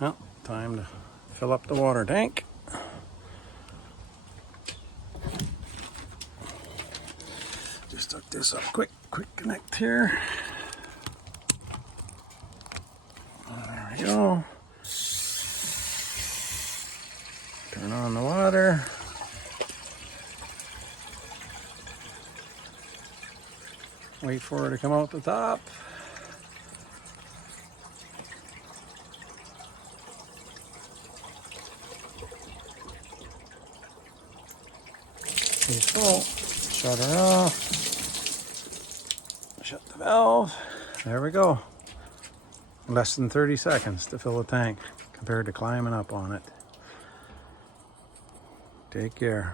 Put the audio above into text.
Well, time to fill up the water tank. Just hook this up quick connect here. There we go. Turn on the water. Wait for it to come out the top. She's full. Shut her off. Shut the valve. There we go. Less than 30 seconds to fill a tank compared to climbing up on it. Take care.